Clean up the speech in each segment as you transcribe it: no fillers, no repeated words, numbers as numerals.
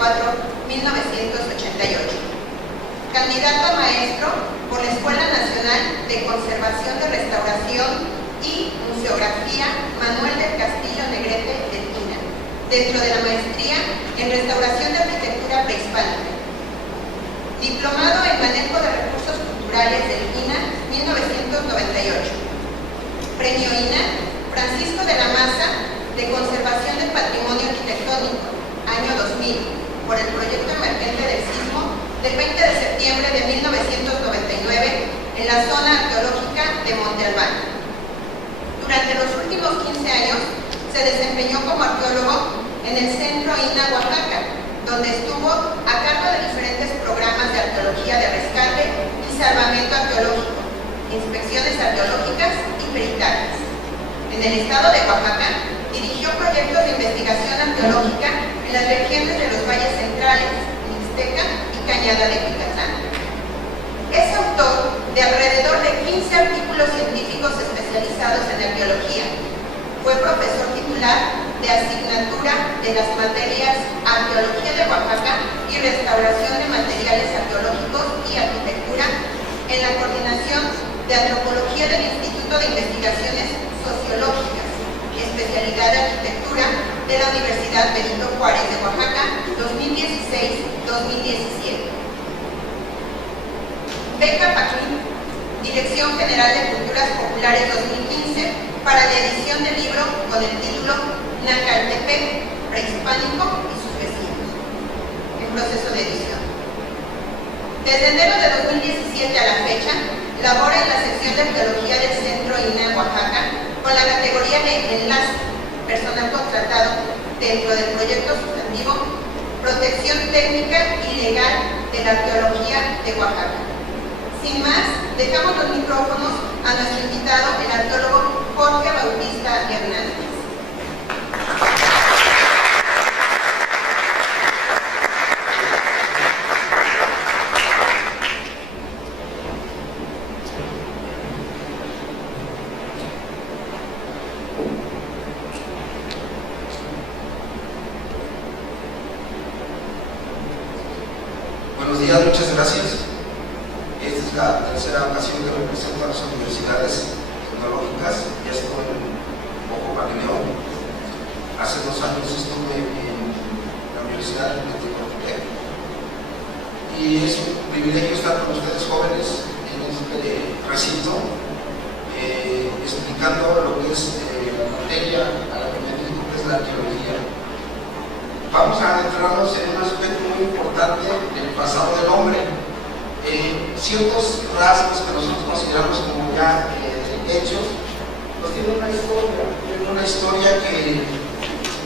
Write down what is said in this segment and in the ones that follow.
1988. Candidato a maestro por la Escuela Nacional de Conservación de Restauración y Museografía Manuel del Castillo Negrete del INA, dentro de la maestría en Restauración de Arquitectura Prehispánica. Diplomado en Manejo de Recursos Culturales del INA 1998. Premio INA Francisco de la Maza de Conservación del Patrimonio Arquitectónico, año 2000, por el proyecto emergente del sismo del 20 de septiembre de 1999 en la zona arqueológica de Monte Albán. Durante los últimos 15 años se desempeñó como arqueólogo en el Centro INA Oaxaca, donde estuvo a cargo de diferentes programas de arqueología de rescate y salvamento arqueológico, inspecciones arqueológicas y peritales. En el estado de Oaxaca, dirigió proyectos de investigación arqueológica en las regiones de los valles centrales, Mixteca y Cañada de Yucatán. Es autor de alrededor de 15 artículos científicos especializados en arqueología. Fue profesor titular de asignatura de las materias Arqueología de Oaxaca y Restauración de Materiales Arqueológicos y Arquitectura en la Coordinación de Antropología del Instituto de Investigaciones Sociológicas, especialidad de Arquitectura de la Universidad Benito Juárez de Oaxaca, 2016-2017. Beca Paquín, Dirección General de Culturas Populares 2015, para la edición del libro con el título Nacaltepec, Prehispánico y sus vecinos, en proceso de edición. Desde enero de 2017 a la fecha, labora en la sección de Arqueología del Centro INA Oaxaca con la categoría de enlace, personal contratado dentro del proyecto sustantivo Protección Técnica y Legal de la Arqueología de Oaxaca. Sin más, dejamos los micrófonos a nuestro invitado, el arqueólogo Jorge Bautista Hernández. Buenos días, muchas gracias. Esta es la tercera ocasión que represento a las universidades tecnológicas. Ya estuve en Ocopa de León. Hace 2 años estuve en la Universidad de Tecnológica. Y es un privilegio estar con ustedes jóvenes en este recinto, explicando lo que es la materia a la que me dedico, que es la arqueología. Vamos a adentrarnos en un aspecto muy importante del pasado del hombre. Ciertos rasgos que nosotros consideramos como ya hechos, pues tienen una historia que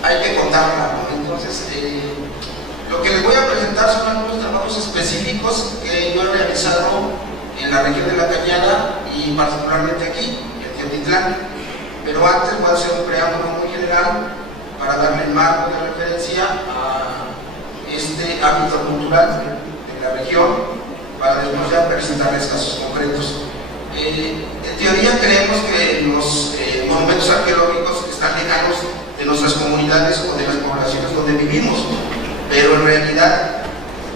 hay que contarla, ¿no? Entonces, lo que les voy a presentar son algunos trabajos específicos que yo he realizado en la región de la Cañada y particularmente aquí, en Teotitlán. Pero antes voy a hacer un preámbulo muy general para darle el marco de referencia a este ámbito cultural de la región, para después ya presentarles casos concretos. En teoría creemos que los monumentos arqueológicos están lejanos de nuestras comunidades o de las poblaciones donde vivimos, pero en realidad,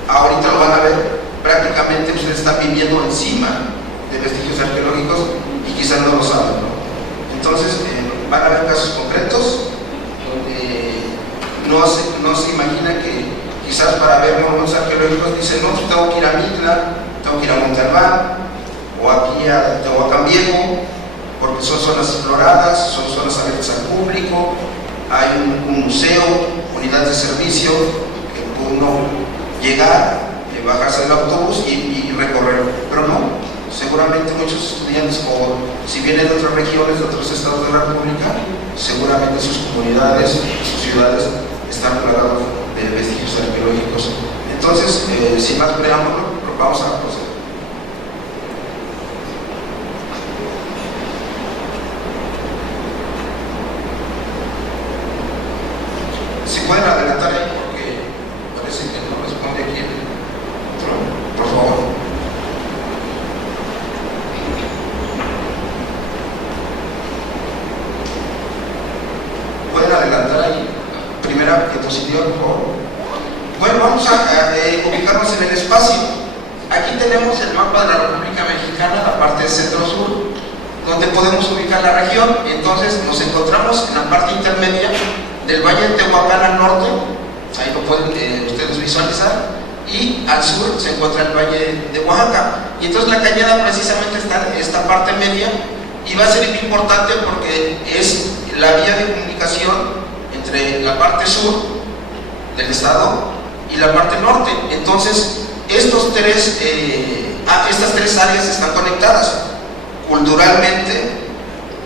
ahorita lo van a ver, prácticamente ustedes están viviendo encima de vestigios arqueológicos y quizás no lo saben, ¿no? Entonces, van a ver casos concretos donde no se imagina que quizás para ver monumentos arqueológicos dicen, no, tengo que ir a Mitla, tengo que ir a Monte Albán, o aquí a Tehuacán Viejo, porque son zonas exploradas, son zonas abiertas al público, hay un museo, unidades de servicio, que puede uno llegar, bajarse del autobús y recorrer, pero no, seguramente muchos estudiantes, o si vienen de otras regiones, de otros estados de la República, seguramente sus comunidades, sus ciudades están plagadas de vestigios arqueológicos. Entonces, sin más preámbulo, vamos a proceder. Si pueden adelantar ahí, porque parece que no responde aquí el control, por favor. Pueden adelantar ahí. Primera diapositiva, por favor. Bueno, bueno, vamos a ubicarnos en el espacio. Aquí tenemos el mapa de la República Mexicana, la parte centro-sur, donde podemos ubicar la región. Entonces nos encontramos en la parte intermedia del Valle de Tehuacán al norte, ahí lo pueden ustedes visualizar, y al sur se encuentra el Valle de Oaxaca. Y entonces la cañada precisamente está en esta parte media y va a ser importante porque es la vía de comunicación entre la parte sur del estado y la parte norte. Entonces estas tres áreas están conectadas culturalmente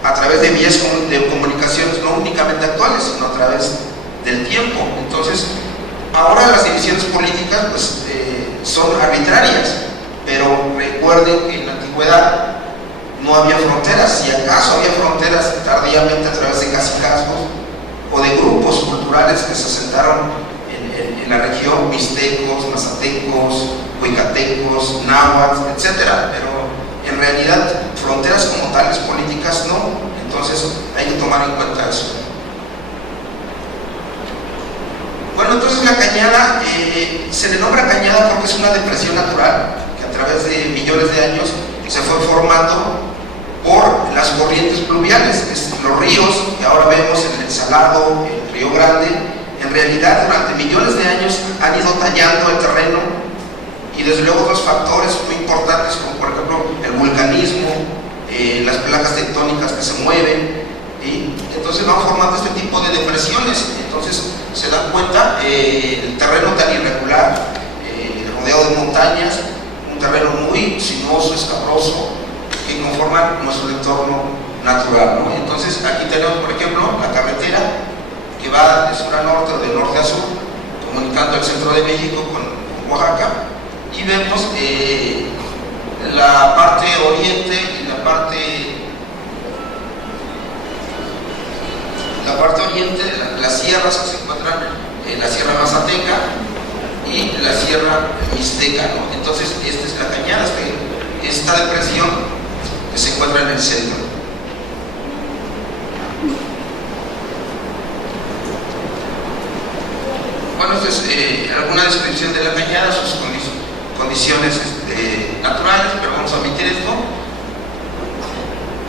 a través de vías de comunicaciones no únicamente actuales, sino a través del tiempo. Entonces ahora las divisiones políticas pues, son arbitrarias, pero recuerden que en la antigüedad no había fronteras. Si acaso había fronteras tardíamente a través de cacicazgos o de grupos culturales que se asentaron en la región, mixtecos, mazatecos, huicatecos, náhuatl, etc. Pero en realidad fronteras como tales políticas no. Entonces hay que tomar en cuenta eso. Bueno, entonces la cañada se le nombra cañada porque es una depresión natural que a través de millones de años se fue formando por las corrientes pluviales. Los ríos que ahora vemos en el Salado, el Río Grande, en realidad durante millones de años han ido tallando el terreno, y desde luego otros factores muy importantes como por ejemplo el vulcanismo, las placas tectónicas que se mueven, y entonces van formando este tipo de depresiones. Entonces se dan cuenta el terreno tan irregular, rodeado de montañas, un terreno muy sinuoso, escabroso, que conforman nuestro entorno natural, ¿no? Entonces aquí tenemos por ejemplo la carretera que va de sur a norte o de norte a sur, comunicando el centro de México con Oaxaca, y vemos la parte oriente y la parte oriente, las sierras que se encuentran en la Sierra Mazateca y la Sierra Mixteca, ¿no? Entonces esta es la cañada, esta depresión que se encuentra en el centro. Bueno, esta es alguna descripción de la cañada, sus condiciones naturales, pero vamos a omitir esto.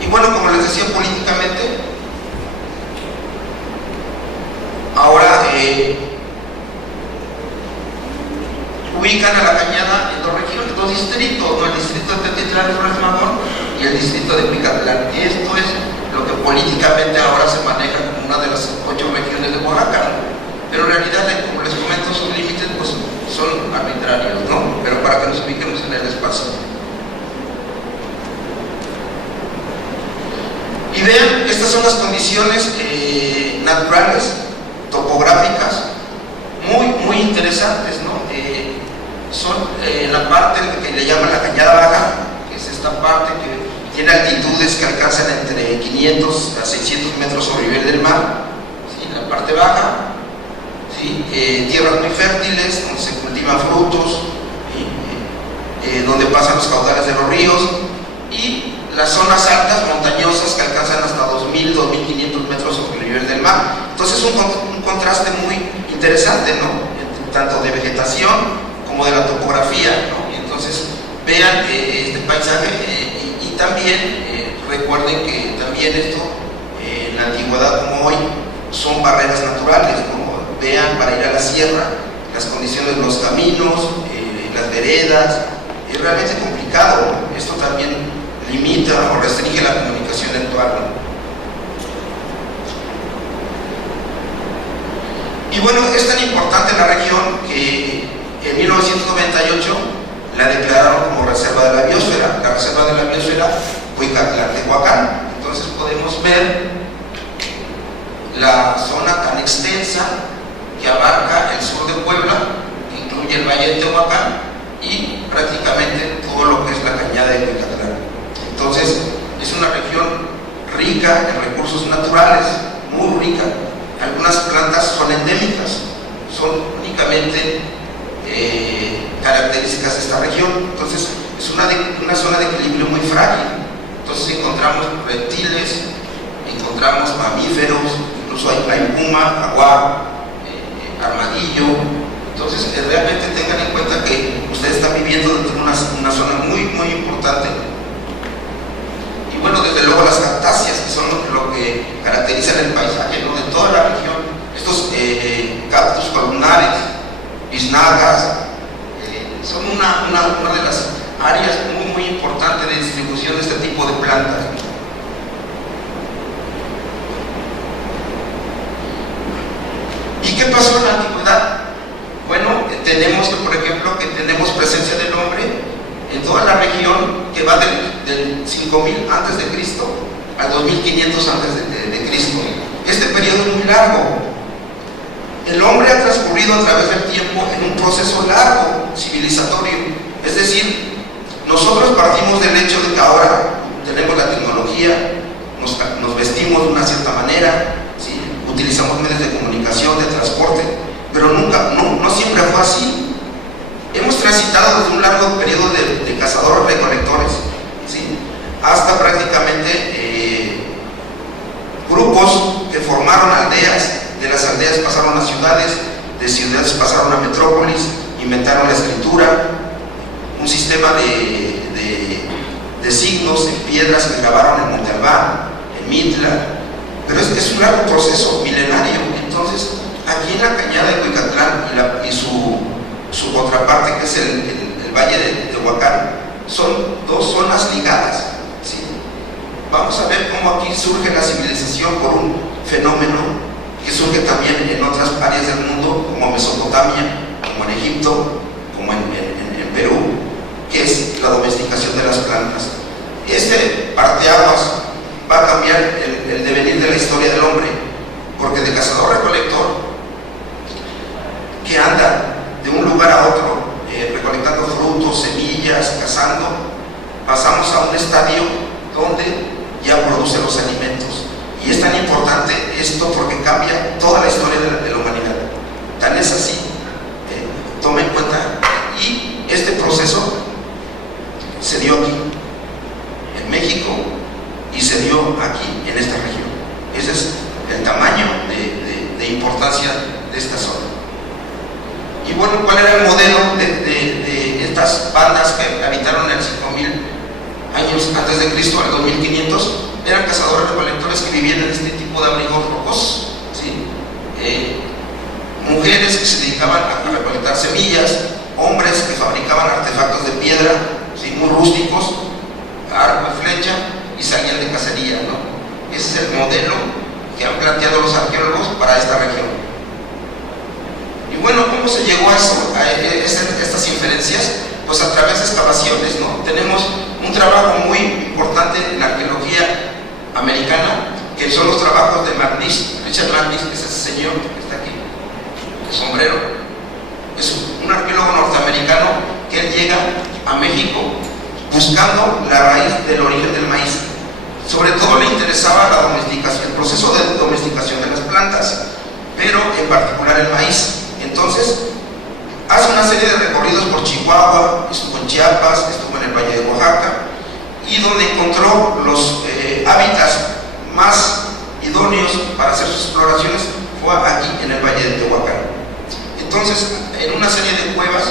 Y bueno, como les decía, políticamente ahora ubican a la cañada en dos regiones, dos distritos, ¿no? El distrito de Tetitlán de Flores Magón y el distrito de Picatlán. Esto es lo que políticamente ahora se maneja como una de las 8 regiones de Oaxaca, ¿no? Pero en realidad, como les comento, sus límites pues, son arbitrarios, ¿no? Pero para que nos ubiquemos en el espacio. Y vean, estas son las condiciones naturales, topográficas, muy interesantes, ¿no? Son la parte que le llaman la cañada baja, que es esta parte que tiene altitudes que alcanzan entre 500 a 600 metros sobre el nivel del mar, ¿sí? La parte baja, ¿sí? Tierras muy fértiles, donde se cultivan frutos, donde pasan los caudales de los ríos, y las zonas altas, montañosas, que alcanzan hasta 2.000, 2.500 metros sobre el nivel del mar. Entonces es un contraste muy interesante, ¿no? Tanto de vegetación como de la topografía, ¿no? Y entonces vean este paisaje y también recuerden que también esto en la antigüedad como hoy son barreras naturales, ¿no? Vean, para ir a la sierra, las condiciones de los caminos, las veredas, es realmente complicado, ¿no? Esto también limita o restringe la comunicación actual, ¿no? Y bueno, es tan importante la región que en 1998 la declararon como reserva de la biosfera, la reserva de la biosfera Huicatlan-Tehuacán. Entonces podemos ver la zona tan extensa que abarca el sur de Puebla, que incluye el Valle de Tehuacán y prácticamente todo lo que es la cañada de Huicatlan. Entonces es una región rica en recursos naturales, muy rica. Algunas plantas son endémicas, son únicamente características de esta región. Entonces es una zona de equilibrio muy frágil. Entonces encontramos reptiles, encontramos mamíferos, incluso hay puma, jaguar, armadillo. Entonces realmente tengan en cuenta que ustedes están viviendo dentro de una zona muy, muy importante. Y bueno, desde luego las cactáceas, que son lo que caracterizan el paisaje, ¿no?, de toda la región. Estos cactus columnares, biznagas, son una de las áreas muy, muy importantes de distribución de este tipo de plantas. ¿Y qué pasó en la antigüedad? Bueno, tenemos que, por ejemplo, que tenemos presencia del hombre en toda la región que va del 5000 antes de Cristo al 2500 antes de Cristo. Este periodo es muy largo. El hombre ha transcurrido a través del tiempo en un proceso largo, civilizatorio. Es decir, nosotros partimos del hecho de que ahora tenemos la tecnología, nos vestimos de una cierta manera, ¿sí?, utilizamos medios de comunicación, de transporte, pero no siempre fue así. Hemos transitado desde un largo periodo de cazadores-recolectores, ¿sí?, hasta prácticamente grupos que formaron aldeas. De las aldeas pasaron a ciudades, de ciudades pasaron a metrópolis, inventaron la escritura, un sistema de signos en piedras que grabaron en Monte Albán, en Mitla, pero es un largo proceso milenario. Entonces, aquí en la cañada de Cuicatlán y su contraparte, que es el Valle de Tehuacán, son dos zonas ligadas, ¿sí? Vamos a ver cómo aquí surge la civilización por un fenómeno que surge también en otras áreas del mundo, como Mesopotamia, como en Egipto, como en Perú, que es la domesticación de las plantas. Este parteaguas va a cambiar el devenir de la historia del hombre, porque de cazador-recolector, que anda de un lugar a otro, recolectando frutos, semillas, cazando, pasamos a un estadio donde ya produce los alimentos. Y es tan importante esto porque cambia toda la historia de la humanidad. Tan es así, tome en cuenta, y este proceso se dio aquí, en México, y se dio aquí, en esta región. Ese es el tamaño de importancia de esta zona. Y bueno, ¿cuál era el modelo de estas bandas que habitaron en el 5000 años antes de Cristo, al 2500? Eran cazadores-recolectores que vivían en este tipo de abrigos rocosos, ¿sí? Mujeres que se dedicaban a recolectar semillas, hombres que fabricaban artefactos de piedra, ¿sí?, muy rústicos, arco y flecha, y salían de cacería, ¿no? Ese es el modelo que han planteado los arqueólogos para esta región. Y bueno, ¿cómo se llegó a eso, a estas inferencias? Pues a través de excavaciones, ¿no? Tenemos un trabajo muy importante en la arqueología americana, que son los trabajos de Richard Magnish, que es ese señor que está aquí, el sombrero. Es un arqueólogo norteamericano que él llega a México buscando la raíz del origen del maíz. Sobre todo le interesaba la domesticación, el proceso de domesticación de las plantas, pero en particular el maíz. Entonces, hace una serie de recorridos por Chihuahua, estuvo en Chiapas, estuvo en el Valle de Oaxaca, y donde encontró los hábitats más idóneos para hacer sus exploraciones fue aquí en el Valle de Tehuacán. Entonces, en una serie de cuevas,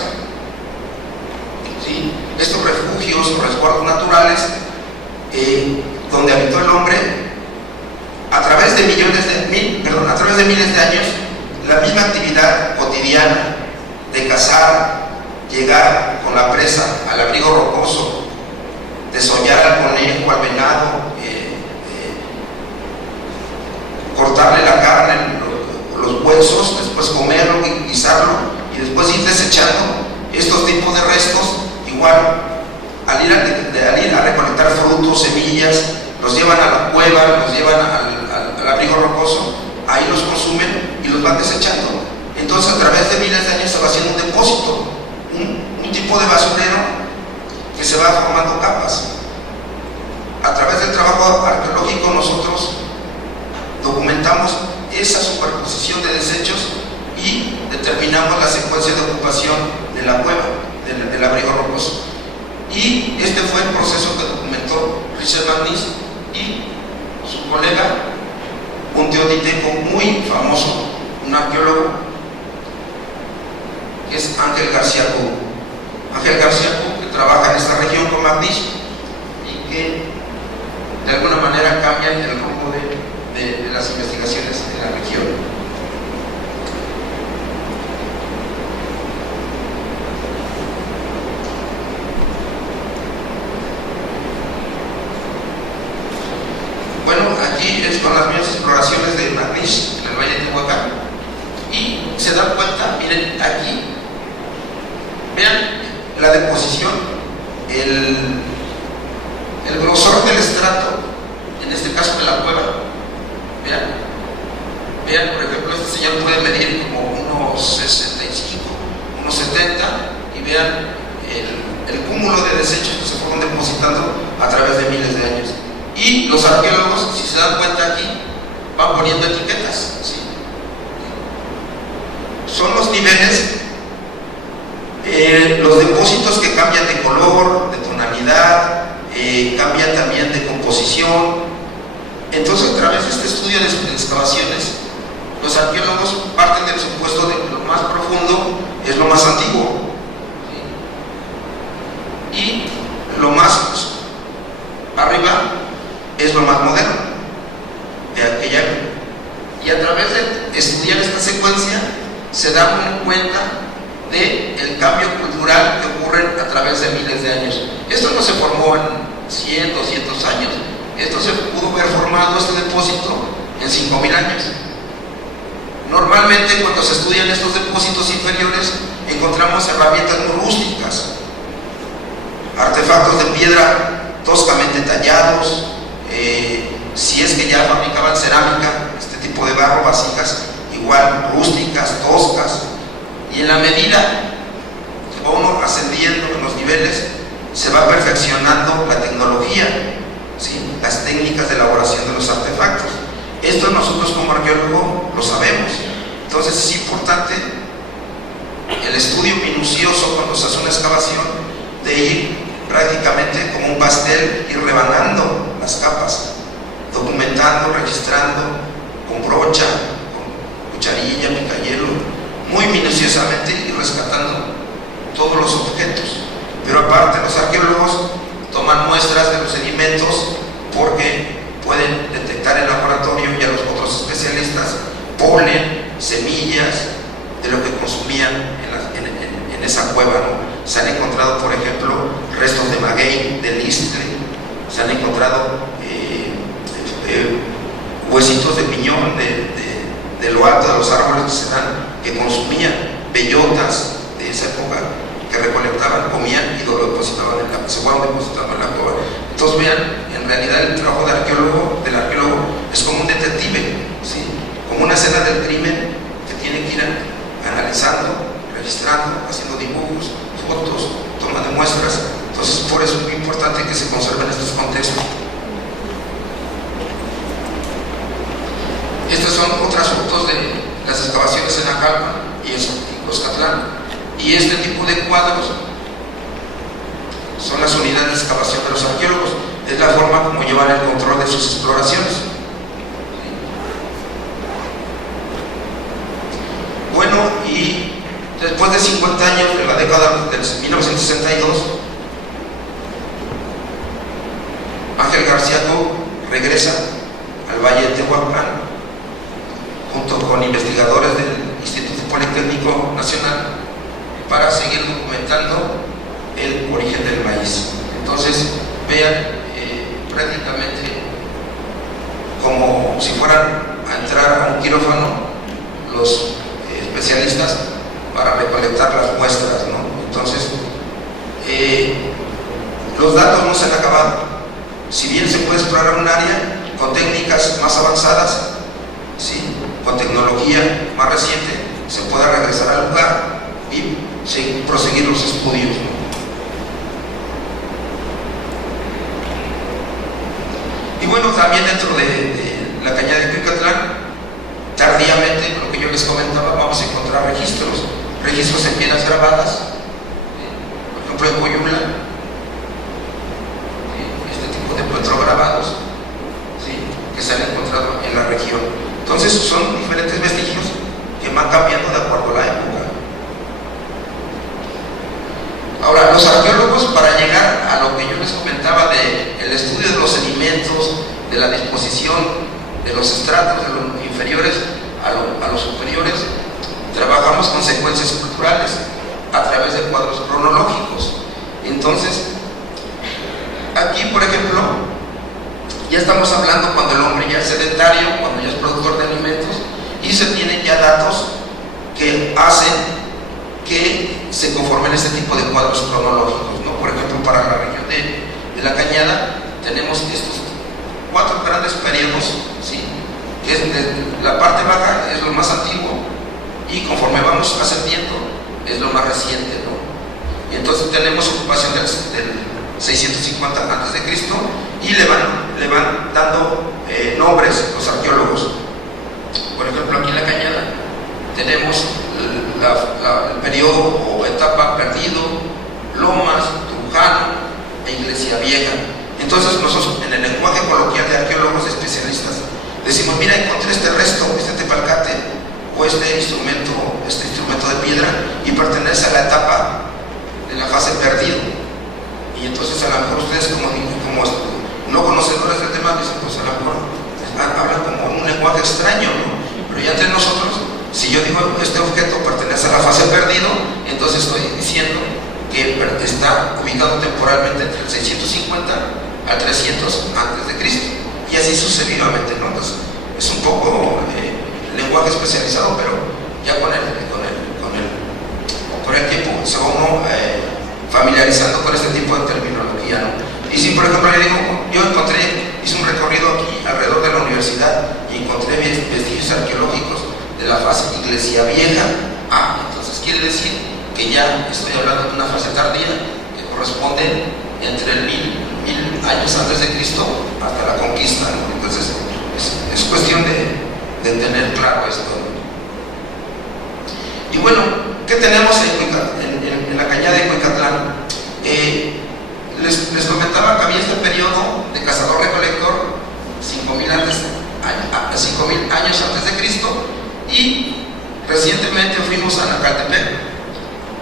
¿sí?, estos refugios o resguardos naturales, donde habitó el hombre, a través de miles de años, la misma actividad cotidiana de cazar, llegar con la presa al abrigo rocoso, desollar al conejo, al venado, cortarle la carne, los huesos, después comerlo, guisarlo y después ir desechando estos tipos de restos. Igual, al ir a recolectar frutos, semillas, los llevan a la cueva, los llevan al abrigo rocoso, ahí los consumen y los van desechando. Entonces, a través de miles de años se va haciendo un depósito, un tipo de basurero que se va formando capas. A través del trabajo arqueológico nosotros documentamos esa superposición de desechos y determinamos la secuencia de ocupación de la cueva, del abrigo rocoso. Y este fue el proceso que documentó Richard Magnish y su colega, un teoditeco muy famoso, un arqueólogo, que es Ángel García Cuco. Ángel García Cuco, que trabaja en esta región con Magnis y que de alguna manera cambian el rumbo de las investigaciones en la región. Bueno, aquí es con las mismas exploraciones de Magnis en el Valle de Tehuacán y se dan cuenta, miren aquí, vean la deposición, el grosor del estrato, en este caso de la cueva, vean, por ejemplo, este señor puede medir como unos 65, unos 70 y vean el cúmulo de desechos que se fueron depositando a través de miles de años. Y los arqueólogos, si se dan cuenta aquí, van poniendo etiquetas, ¿sí? Son los niveles, los depósitos que cambian de color, de tonalidad, cambian también de composición. Entonces, a través de este estudio de excavaciones, los arqueólogos parten del supuesto de que lo más profundo es lo más antiguo, ¿sí? Y lo más arriba es lo más moderno de aquella época. Y a través de estudiar esta secuencia se dan cuenta del cambio cultural que ocurre a través de miles de años. Esto no se formó en 100, 200 años. Esto se pudo haber formado, este depósito, en 5000 años. Normalmente cuando se estudian estos depósitos inferiores encontramos herramientas muy rústicas, artefactos de piedra toscamente tallados, si es que ya fabricaban cerámica, este tipo de barro, vasijas igual rústicas, toscas, y en la medida que va uno ascendiendo en los niveles se va perfeccionando la tecnología, ¿sí? Las técnicas de elaboración de los artefactos. Esto nosotros como arqueólogos lo sabemos. Entonces es importante el estudio minucioso cuando se hace una excavación, de ir prácticamente como un pastel, ir rebanando las capas, documentando, registrando con brocha, con cucharilla, picayelo, muy minuciosamente, y rescatando todos los objetos. Pero aparte, los arqueólogos toman muestras de los sedimentos porque pueden detectar en laboratorio, y a los otros especialistas, polen, semillas de lo que consumían en esa cueva, ¿no? Se han encontrado, por ejemplo, restos de maguey, de listre, se han encontrado huesitos de piñón de lo alto de los árboles que consumían, bellotas de esa época que recolectaban, comían y lo depositaban se fueron depositando en la cueva. Entonces vean, en realidad el trabajo del arqueólogo es como un detective, ¿sí? Como una escena del crimen que tiene que ir analizando, registrando, haciendo dibujos, fotos, toma de muestras. Entonces por eso es muy importante que se conserven estos contextos. Estas son otras fotos de las excavaciones en Ajalpan y en Cuscatlán. Y este tipo de cuadros son las unidades de excavación de los arqueólogos. Es la forma como llevan el control de sus exploraciones. Bueno, y después de 50 años, en la década de 1962, Ángel García Cuco regresa al Valle de Tehuacán junto con investigadores del Instituto Politécnico Nacional para seguir documentando el origen del maíz. Entonces, vean prácticamente como si fueran a entrar a un quirófano los especialistas para recolectar las muestras, ¿no? Entonces, los datos no se han acabado. Si bien se puede explorar un área con técnicas más avanzadas, ¿sí? Con tecnología más reciente, se puede regresar al lugar y proseguir los estudios, ¿no? Y bueno, también dentro de la cañada de Cuicatlán, tardíamente, lo que yo les comentaba, vamos a encontrar registros en piedras grabadas, por ejemplo en Coyula, este tipo de petrograbados, ¿sí? Que se han encontrado en la región. Entonces son diferentes vestigios que van cambiando de acuerdo a la época. los sedimentos, de la disposición de los estratos, de los inferiores a los superiores. Trabajamos con secuencias culturales a través de cuadros cronológicos. Entonces, aquí, por ejemplo, ya estamos hablando cuando el hombre ya es sedentario, cuando ya es productor de alimentos, y se tienen ya datos que hacen que se conformen este tipo de cuadros cronológicos, ¿no? Por ejemplo, para la región de la Cañada tenemos estos 4 grandes periodos, ¿sí? Que es la parte baja es lo más antiguo, y conforme vamos ascendiendo es lo más reciente, ¿no? Y entonces tenemos ocupación del 650 a.C. y le van dando nombres los arqueólogos. Por ejemplo, aquí en la Cañada tenemos el periodo o etapa Perdido, Lomas, Trujano e Iglesia Vieja. Entonces nosotros, en el lenguaje coloquial de arqueólogos especialistas, decimos: mira, encontré este resto, este tepalcate o este instrumento de piedra, y pertenece a la etapa de la fase Perdido. Y entonces a lo mejor ustedes como no conocedores del tema dicen: pues a lo mejor hablan como un lenguaje extraño, ¿no? Pero ya entre nosotros, si yo digo este objeto pertenece a la fase Perdido, entonces estoy diciendo que está ubicado temporalmente entre el 650 al 300 a.C. y así sucesivamente, ¿no? Entonces es un poco lenguaje especializado, pero ya con el tiempo se va uno familiarizando con este tipo de terminología, ¿no? Y si, por ejemplo, le digo, yo hice un recorrido aquí alrededor de la universidad y encontré vestigios arqueológicos de la fase Iglesia Vieja, entonces quiere decir que ya estoy hablando de una fase tardía que corresponde entre el 1000 años antes de Cristo hasta la conquista, ¿no? Entonces es cuestión de tener claro esto, ¿no? Y bueno, ¿qué tenemos en la Cañada de Cuicatlán? Les comentaba que había este periodo de cazador-recolector 5.000 años antes de Cristo, y recientemente fuimos a Nacaltepec,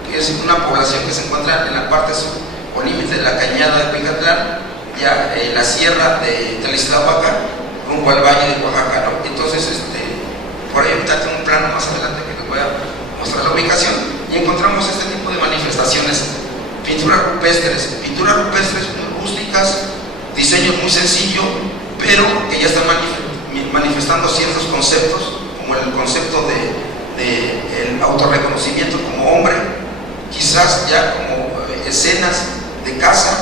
que es una población que se encuentra en la parte sur o límite de la Cañada de Cuicatlán, ya en la sierra de Tlaixtlahuaca, rumbo al valle de Oaxaca, ¿no? Entonces, por ahí ahorita tengo un plano más adelante que les voy a mostrar la ubicación, y encontramos este tipo de manifestaciones: pinturas rupestres muy rústicas, diseños muy sencillos, pero que ya están manifestando ciertos conceptos, como el concepto el autorreconocimiento como hombre, quizás ya como escenas de caza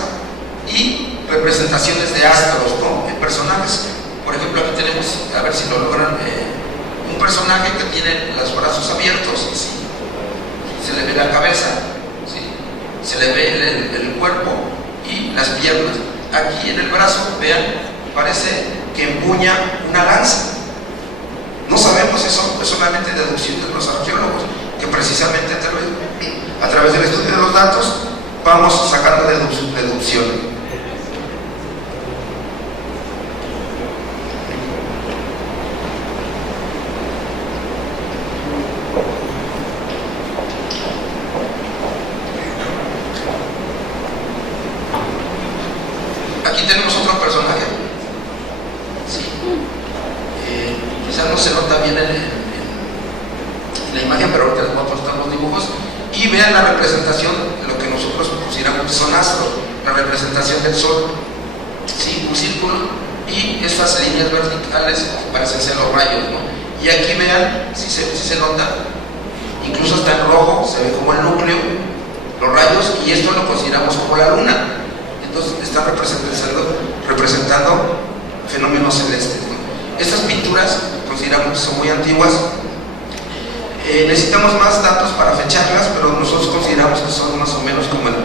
y representaciones de astros, ¿no? En personajes. Por ejemplo, aquí tenemos, a ver si lo logran, un personaje que tiene los brazos abiertos, ¿sí? Se le ve la cabeza, ¿sí? Se le ve el cuerpo y las piernas. Aquí en el brazo, vean, parece que empuña una lanza. No sabemos eso, es solamente deducción de los arqueólogos, que precisamente a través del estudio de los datos vamos sacando deducción. Aquí tenemos otro personaje, ¿sí? Quizás no se nota bien en la imagen, pero ahorita les voy a mostrar los dibujos, y vean la representación de lo que nosotros consideramos que son astros, la representación del sol, ¿sí? Un círculo, y estas líneas verticales parecen ser los rayos, ¿no? Y aquí vean, si se nota, incluso está en rojo, se ve como el núcleo, los rayos, y esto lo consideramos como la luna. Entonces están representando fenómenos celestes, ¿no? Estas pinturas consideramos que son muy antiguas. Necesitamos más datos para fecharlas, pero nosotros consideramos que son más o menos como en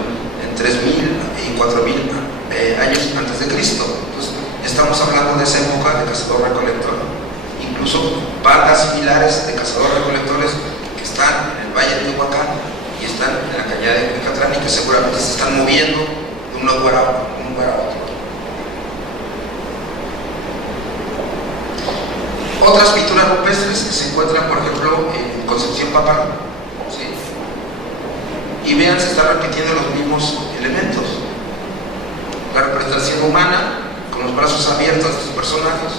3.000 y 4.000 años antes de Cristo. Entonces estamos hablando de esa época de cazador-recolector. Incluso bandas similares de cazador-recolectores que están en el valle de Oaxaca y están en la Cañada de Cuicatlán, y que seguramente se están moviendo de un lugar a otro. Otras pinturas rupestres que se encuentran, por ejemplo, en Concepción Papal, ¿sí? Y vean, se están repitiendo los mismos elementos. La representación humana con los brazos abiertos de estos personajes.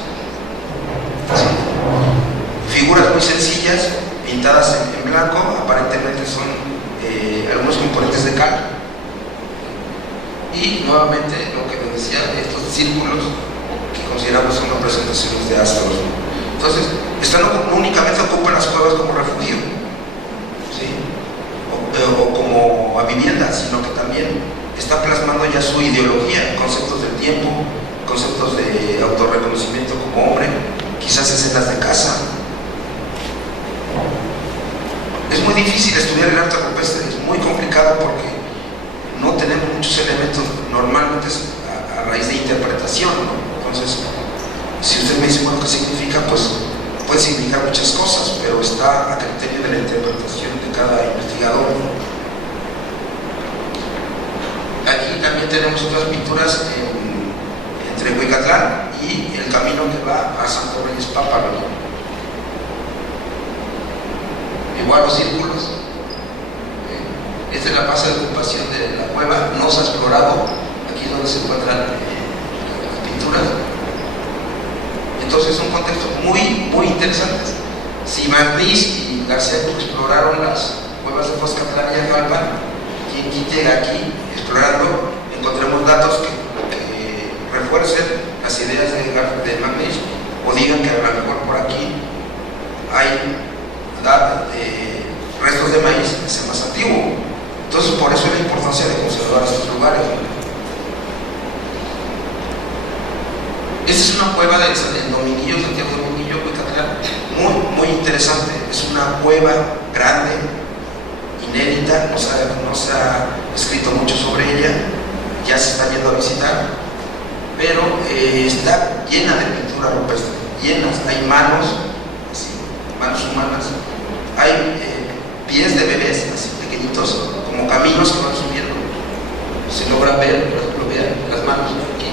¿Sí? Figuras muy sencillas, pintadas en blanco, aparentemente son algunos componentes de cal. Y nuevamente lo que les decía, estos círculos que consideramos son representaciones de astros. Entonces, no únicamente ocupan las cuevas como refugio, ¿sí? o como a vivienda, sino que también está plasmando ya su ideología, conceptos del tiempo, conceptos de autorreconocimiento como hombre, quizás escenas de casa. Es muy difícil estudiar el arte rupestre, es muy complicado porque no tenemos muchos elementos, normalmente es a raíz de interpretación, ¿no? Entonces, si usted me dice, bueno, ¿qué significa? Pues puede significar muchas cosas, pero está a criterio de la interpretación de cada investigador. Aquí también tenemos otras pinturas entre Huicatlán y el camino que va a Santo Reyes Pápalo. Igual los círculos. Esta es la fase de ocupación de la cueva, no se ha explorado, aquí es donde se encuentran las pinturas. Entonces es un contexto muy, muy interesante. Si Magnis y García exploraron las cuevas de Foscatlán y Ajalpan, quien llega aquí explorando, encontremos datos que refuercen las ideas de Magnis o digan que a lo mejor por aquí hay restos de maíz que sea más antiguo. Entonces, por eso la importancia de conservar estos lugares. Esta es una cueva de Dominguillo, Santiago Dominguillo, Huicatlán, muy, muy interesante. Es una cueva grande, inédita, no se ha escrito mucho sobre ella, ya se está yendo a visitar, pero está llena de pintura rupestre, llenas, hay manos, así, manos humanas, hay pies de bebés, así pequeñitos, como caminos que van subiendo. Se logra ver, por ejemplo, vean las manos aquí.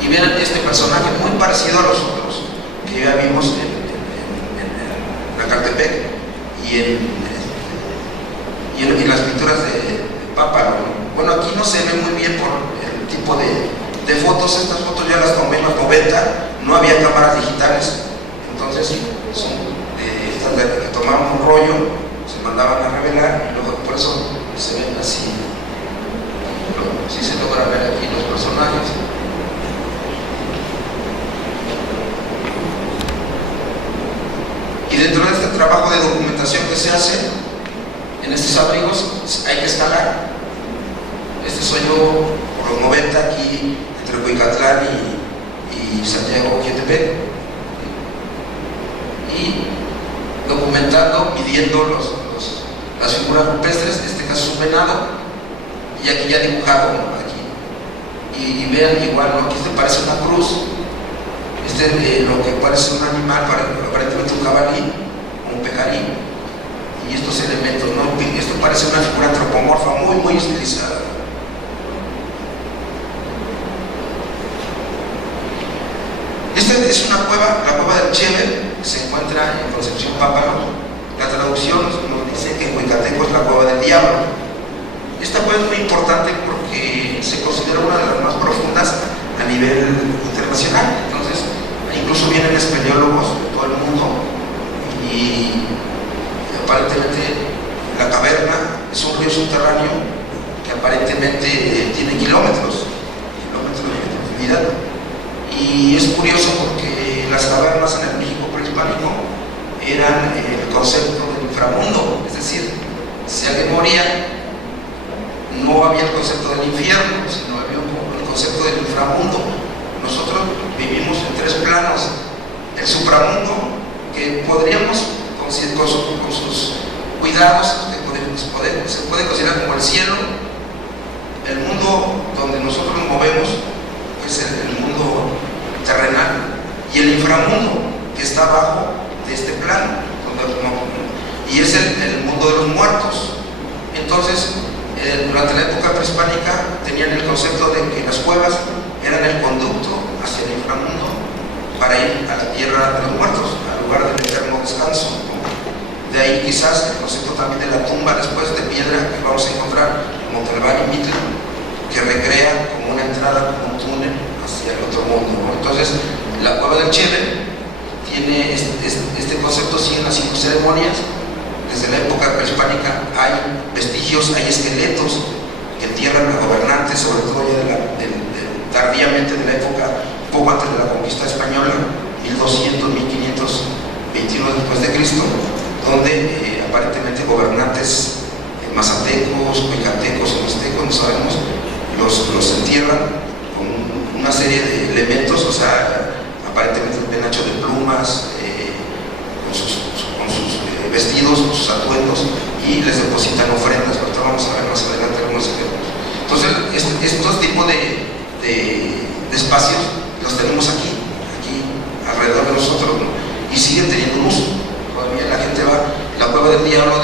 Y vean este personaje muy parecido a los otros que ya vimos en Acaltepec y en las pinturas de Pápalo. Bueno, aquí no se ve muy bien por el tipo de fotos. Estas fotos ya las tomé en los 90, no había cámaras digitales, entonces son estas que tomaban un rollo, se mandaban a revelar y luego por eso se ven así. Sí se logra ver aquí los personajes. Y dentro de este trabajo de documentación que se hace en estos abrigos hay que escalar. Este soy yo por los 90 aquí entre Huicatlán y Santiago Ojotepec, y documentando, midiendo las figuras rupestres. En este caso es un venado y aquí ya dibujado, ¿no? Aquí. Y vean igual, ¿no? Aquí parece una cruz. Lo que parece un animal, aparentemente un jabalí, un pecarí, y estos elementos, ¿no? Esto parece una figura antropomorfa muy, muy estilizada. Esta es una cueva, la cueva del Chever, que se encuentra en Concepción Pápalo. La traducción nos dice que en huicateco es la cueva del diablo. Esta cueva es muy importante porque se considera una de las más profundas a nivel internacional. Entonces, incluso vienen espeleólogos de todo el mundo y aparentemente la caverna es un río subterráneo que aparentemente tiene kilómetros de profundidad. Y es curioso porque las cavernas en el México prehispánico eran el concepto del inframundo, es decir, si alguien moría, no había el concepto del infierno, sino había el concepto del inframundo. Nosotros vivimos en tres planos: el supramundo, que podríamos, con sus cuidados, se puede considerar como el cielo. El mundo donde nosotros nos movemos es el mundo terrenal, y el inframundo, que está abajo de este plano, y es el mundo de los muertos. Entonces, durante la época prehispánica tenían el concepto de que las cuevas eran el conducto hacia el inframundo para ir a la tierra de los muertos, al lugar del eterno descanso. De ahí quizás el concepto también de la tumba después de piedra que vamos a encontrar en Montalbán y Mitla, que recrea como una entrada, como un túnel Entonces, la cueva del Chévere tiene este concepto, siguen las 5 ceremonias. Desde la época prehispánica hay vestigios, hay esqueletos que entierran a gobernantes, sobre todo ya tardíamente de la época, poco antes de la conquista española, 1200, 1521 después de Cristo, donde aparentemente gobernantes mazatecos, mecatecos o mixtecos, no sabemos, los entierran con una serie de elementos, o sea, aparentemente el penacho de plumas, con sus vestidos, con sus atuendos, y les depositan ofrendas. Ahorita vamos a ver más adelante algunos ejemplos. Entonces, estos tipos de espacios los tenemos aquí alrededor de nosotros, ¿no? Y siguen teniendo un uso. Todavía la gente va, la cueva del diablo,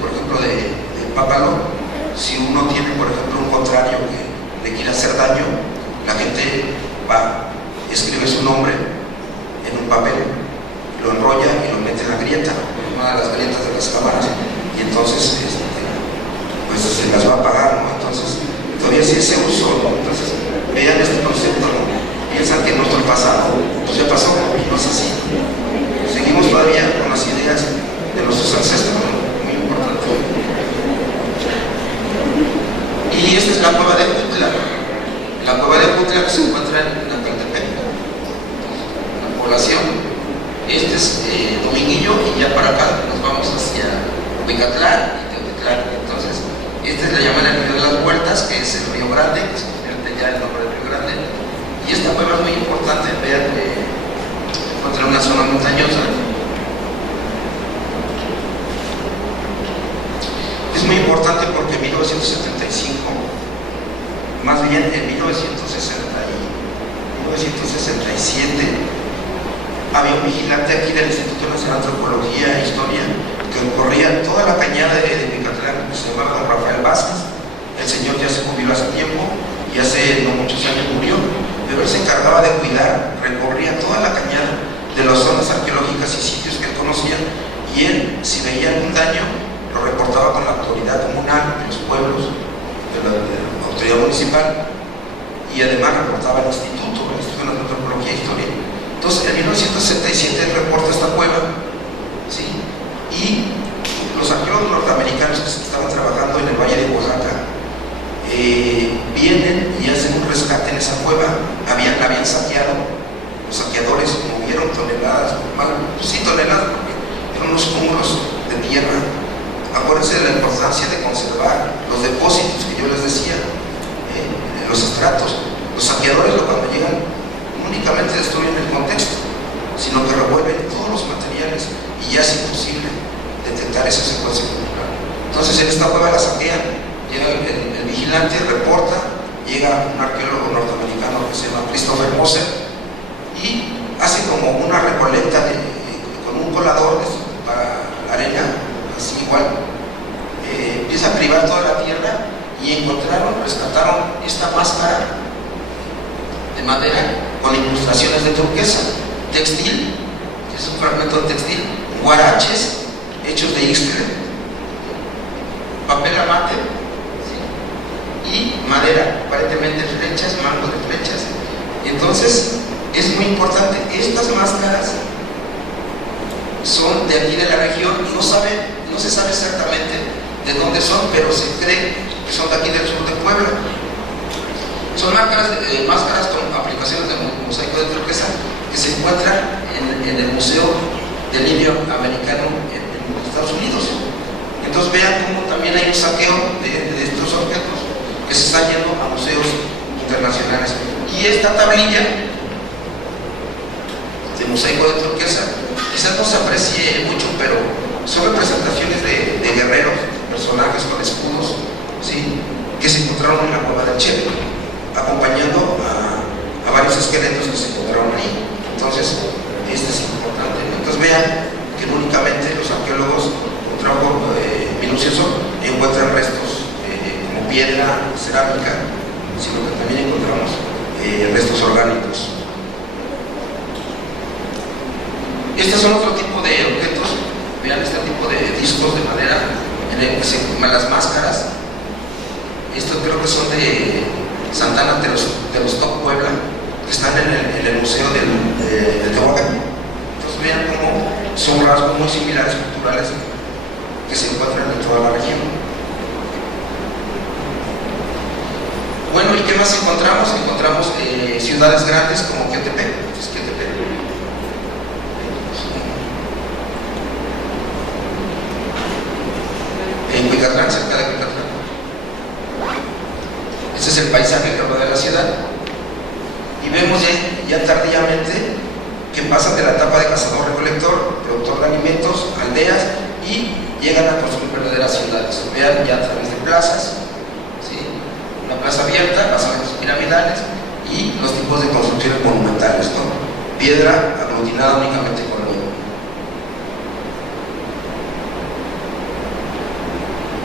por ejemplo, de Pápalo, si uno tiene, por ejemplo, un contrario que le quiere hacer daño, la gente va, escribe su nombre en un papel, lo enrolla y lo mete en la grieta, en una de las grietas de las cámaras, y entonces pues se las va a pagar, ¿no? Entonces todavía sí ese uso, ¿no? Entonces vean este concepto, ¿no? Piensan que nuestro pasado pues ya pasó, y no es así. Seguimos todavía con las ideas de nuestros ancestros, ¿no? Muy importante. Y esta es la cueva de Jutla. La cueva de Jutla se encuentra en Nacaltepec, la población. Este es Dominguillo, y ya para acá nos vamos hacia Huicatlán y Teotitlán. Entonces, esta es la llaman el río de las Vueltas, que es el río Grande, que se convierte ya en el nombre del río Grande. Y esta cueva es muy importante, vean, se encuentra en una zona montañosa. Es muy importante porque en 1975, más bien en 1967, había un vigilante aquí del Instituto Nacional de Antropología e Historia que recorría toda la cañada de Huicatlán, que se llamaba don Rafael Vázquez. El señor ya se jubiló hace tiempo y hace no muchos años murió, pero él se encargaba de cuidar, recorría toda la cañada de las zonas arqueológicas y sitios que él conocía, y él, si veía algún daño, lo reportaba con la autoridad comunal de los pueblos, de la autoridad municipal, y además reportaba al Instituto Nacional de Antropología e Historia. Entonces, en 1967 él reporta esta cueva, ¿sí? Y los arqueólogos norteamericanos que estaban trabajando en el Valle de Oaxaca vienen y hacen un rescate en esa cueva. La habían saqueado, los saqueadores movieron toneladas, sí toneladas, porque eran unos cúmulos de tierra. Acuérdense de la importancia de conservar los depósitos que yo les decía, los estratos. Los saqueadores cuando llegan no únicamente destruyen el contexto, sino que revuelven todos los materiales y ya es imposible detectar esa secuencia cultural. Entonces en esta cueva la saquean, llega el vigilante, reporta, llega un arqueólogo norteamericano que se llama Christopher Moser y hace como una recolecta con un colador para la arena, así igual, empieza a cribar toda la tierra y rescataron esta máscara de madera con incrustaciones de turquesa, textil, que es un fragmento de textil, guaraches hechos de ixtle, papel amate, ¿sí? Y madera, aparentemente flechas, mango de flechas. Entonces es muy importante, estas máscaras son de aquí de la región, no se sabe exactamente de dónde son, pero se cree que son de aquí del sur de Puebla. Son máscaras con aplicaciones de mosaico de turquesa que se encuentran en el Museo del Indio Americano en Estados Unidos. Entonces vean cómo también hay un saqueo de estos objetos que se están yendo a museos internacionales. Y esta tablilla de mosaico de turquesa quizás no se aprecie mucho, pero son representaciones de guerreros, personajes con escudos, ¿sí?, que se encontraron en la cueva del Chévere, acompañando a varios esqueletos que se encontraron ahí. Entonces, esto es importante, ¿no? Entonces vean que no únicamente los arqueólogos con trabajo minucioso encuentran restos como piedra, cerámica, sino que también encontramos restos orgánicos. Estos son otro tipo de objetos. Vean este tipo de discos de madera en el que se forman las máscaras. Estos creo que son de Santana de los Top Puebla, están en el Museo de Tehuacán. Entonces vean cómo son rasgos muy similares culturales que se encuentran en toda la región. Bueno, ¿y qué más encontramos? Encontramos ciudades grandes como Quetepec. En Cuicatlán, cerca de Cuicatlán. Ese es el paisaje que rodea la ciudad. Y vemos ya tardíamente que pasan de la etapa de cazador-recolector, productor de alimentos, aldeas, y llegan a construir verdaderas ciudades. Vean ya a través de plazas, ¿sí? Una plaza abierta, basamentos piramidales y los tipos de construcciones monumentales, ¿no? Piedra aglutinada únicamente con lodo.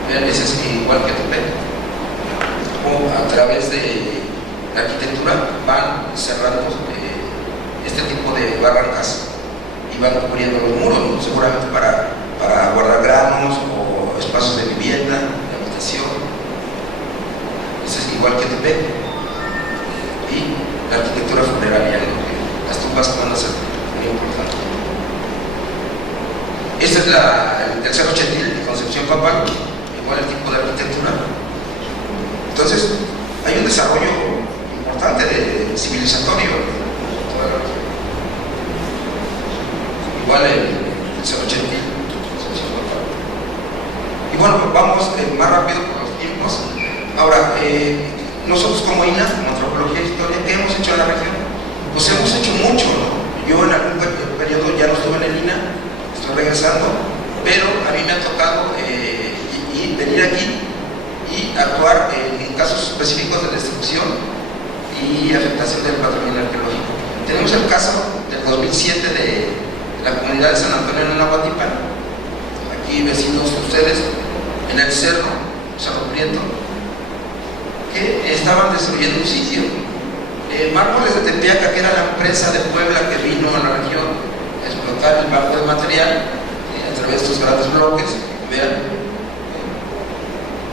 Vean, ese es igual que Tepec. Como a través de la arquitectura van cerrando este tipo de barrancas y van cubriendo los muros, ¿no? Seguramente para guardar granos o espacios de vivienda, de habitación. Ese es igual que Tepec. Y la arquitectura funeraria, ¿no? Las tumbas van a ser muy importantes. Este es el Cerro Chetil de Concepción Papal, igual el tipo de arquitectura. Entonces, hay un desarrollo importante de civilizatorio en toda la región. Igual el Cerro Chetil. Y bueno, vamos más rápido por los tiempos. Ahora, nosotros como INA, como Antropología e Historia, ¿qué hemos hecho en la región? Pues hemos hecho mucho, ¿no? Yo en algún periodo ya no estuve en el INA, estoy regresando, pero a mí me ha tocado venir aquí y actuar en casos específicos de destrucción y afectación del patrimonio arqueológico. Tenemos el caso del 2007 de la comunidad de San Antonio en Nahuatipán, aquí vecinos de ustedes, en el Cerro Prieto, que estaban destruyendo un sitio. Mármoles de Tepeaca, que era la empresa de Puebla que vino a la región a explotar el banco de material a través de estos grandes bloques. Vean,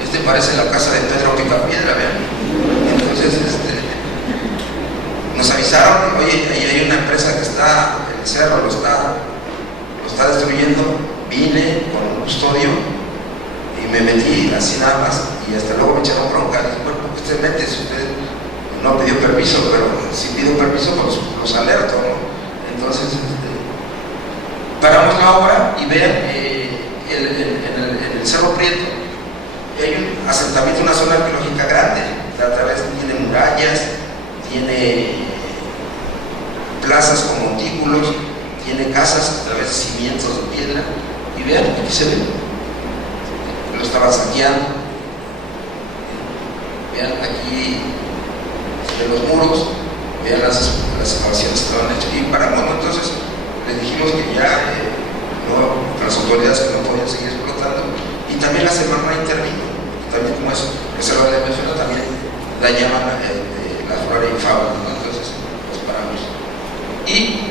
este parece la casa de Pedro Picapiedra, vean. Entonces, nos avisaron, oye, ahí hay una empresa que está, el cerro lo está destruyendo. Vine con un custodio y me metí así nada más, y hasta luego me echaron bronca. Dije, bueno, ¿por qué usted mete? Si usted no pidió permiso, pero si pido permiso, pues los alerto, ¿no? Entonces, paramos la obra y vean, en el Cerro Prieto hay un asentamiento, una zona arqueológica grande, a través tiene murallas, tiene plazas con montículos, tiene casas a través de cimientos de piedra, y vean, aquí se ve, lo estaban saqueando. Vean aquí de los muros, vean las excavaciones que estaban hechas, y paramos, ¿no? Entonces les dijimos que ya las autoridades que no podían seguir explotando, y también la Semarnat intervino, también como es reserva de MFN, también la llaman la flora y fauna, ¿no? Entonces nos paramos. Y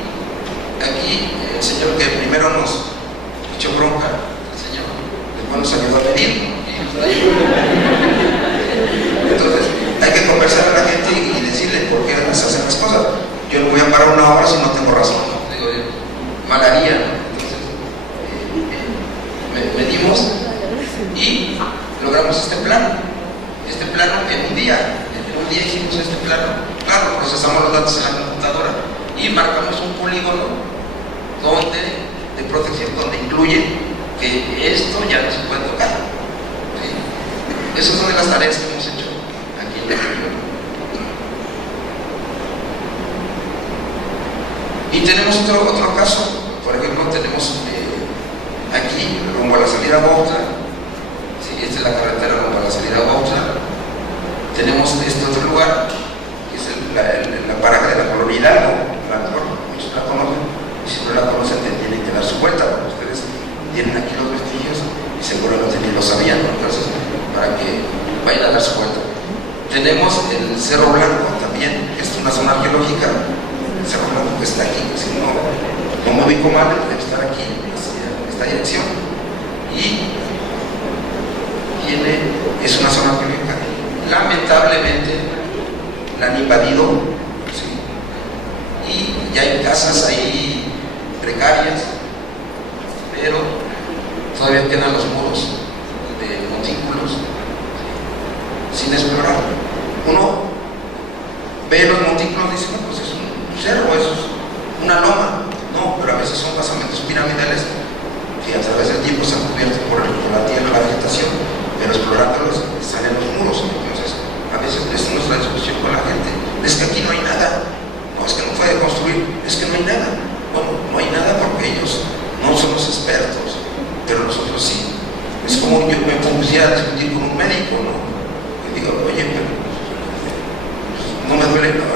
aquí el señor que primero nos echó bronca, el señor, después nos ayudó a medir. Entonces hay que conversar a la gente y decirle por qué se hacen las cosas. Yo no voy a parar una obra si no tengo razón, ¿no? Digo, mal haría, ¿no? Entonces medimos y logramos este plano en un día hicimos este plano. Claro, procesamos los datos en la computadora y marcamos un polígono de protección, donde incluye que esto ya no se puede tocar, ¿sí? Esa es una de las tareas que hemos hecho aquí en la región. Y tenemos otro caso. Por ejemplo, tenemos aquí rumbo a la salida a Huautla, ¿sí? Esta es la carretera rumbo a la salida a Huautla. Tenemos este otro lugar, que es la paraje de la Colonia Hidalgo. Muchos la conocen, y si no la conocen tienen que dar su vuelta, porque ustedes tienen aquí los vestigios y seguramente ni lo sabían, ¿no? Entonces, para que vayan a dar su vuelta. Tenemos el Cerro Blanco también, que es una zona arqueológica. El Cerro Blanco que está aquí, si no me ubico mal, debe estar aquí, en esta dirección. Y es una zona arqueológica. Lamentablemente la han invadido, ¿sí? ya hay casas ahí precarias, pero todavía quedan los muros de montículos sin explorar. Uno ve los montículos y dice, no, pues es un cerro, es una loma. No, pero a veces son basamentos piramidales que a través del tiempo se han cubierto por la tierra, la vegetación, pero explorándolos salen los muros. Entonces, a veces esta es nuestra discusión con la gente: es que aquí no hay nada, no, es que no puede construir, es que no hay nada. Bueno, no hay nada porque ellos no son los expertos, pero nosotros sí. Es como yo me pusiera a discutir con un médico, ¿no? Y digo, oye, pero no me duele, no,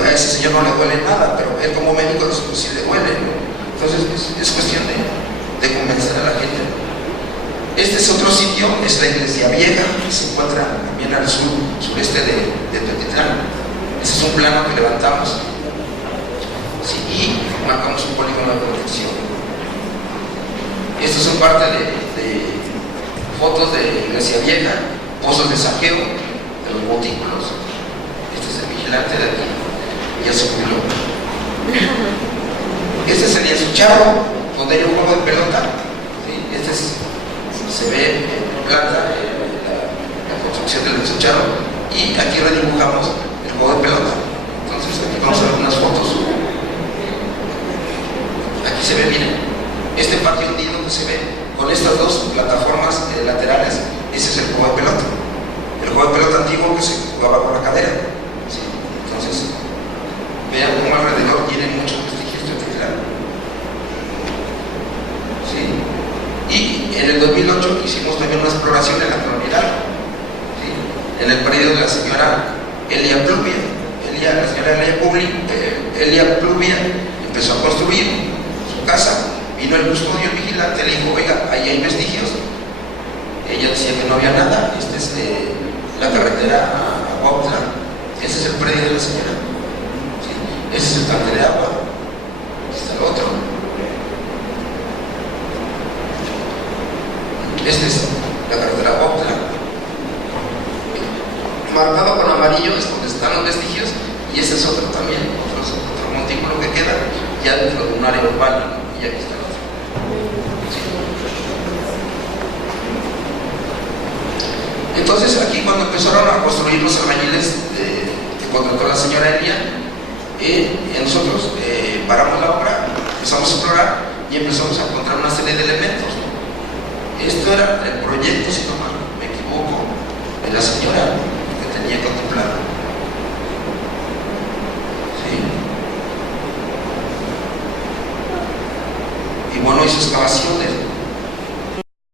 a ese señor no le duele nada, pero él como médico sí le duele, ¿no? Entonces es cuestión de convencer a la gente. Este es otro sitio, es la iglesia vieja, que se encuentra también al sureste de Tetitlán. Ese es un plano que levantamos, sí, y marcamos un polígono de protección. Estos son parte de fotos de iglesia vieja, pozos de saqueo, de los montículos. Este es el vigilante de aquí, ya se jubiló. Este sería su charro, donde hay un juego de pelota. ¿Sí? Este se ve en planta la construcción del charro, y aquí redibujamos el juego de pelota. Entonces aquí vamos a ver unas fotos. Aquí se ve, miren, este patio hundido que se ve con estas dos plataformas laterales. Ese es el juego de pelota. El juego de pelota antiguo que se jugaba con la cadera. ¿Sí? Entonces, vean cómo alrededor tiene muchos vestigios de Tetitlán. ¿Sí? Y en el 2008 hicimos también una exploración en la comunidad, ¿sí? En el periodo de la señora Elia Pluvia. La señora Elia Pluvia empezó a construir su casa. Vino el custodio, el vigilante, le dijo, oiga, ahí hay vestigios. Ella decía que no había nada. Esta es la carretera a Huautla. Ese es el predio de la señora. ¿Sí? Ese es el tanque de agua. Este es el otro. Esta es la carretera a Huautla. Marcado con amarillo es donde están los vestigios, y ese es otro también, otro montículo que queda ya dentro de un área urbana, ¿no? Y aquí está el otro. Sí. Entonces aquí cuando empezaron a construir los albañiles que contrató la señora Elia, nosotros paramos la obra, empezamos a explorar y empezamos a encontrar una serie de elementos. Esto era el proyecto, si no me equivoco, de la señora que tenía contemplado. ¿Sí? Y bueno, hizo excavaciones.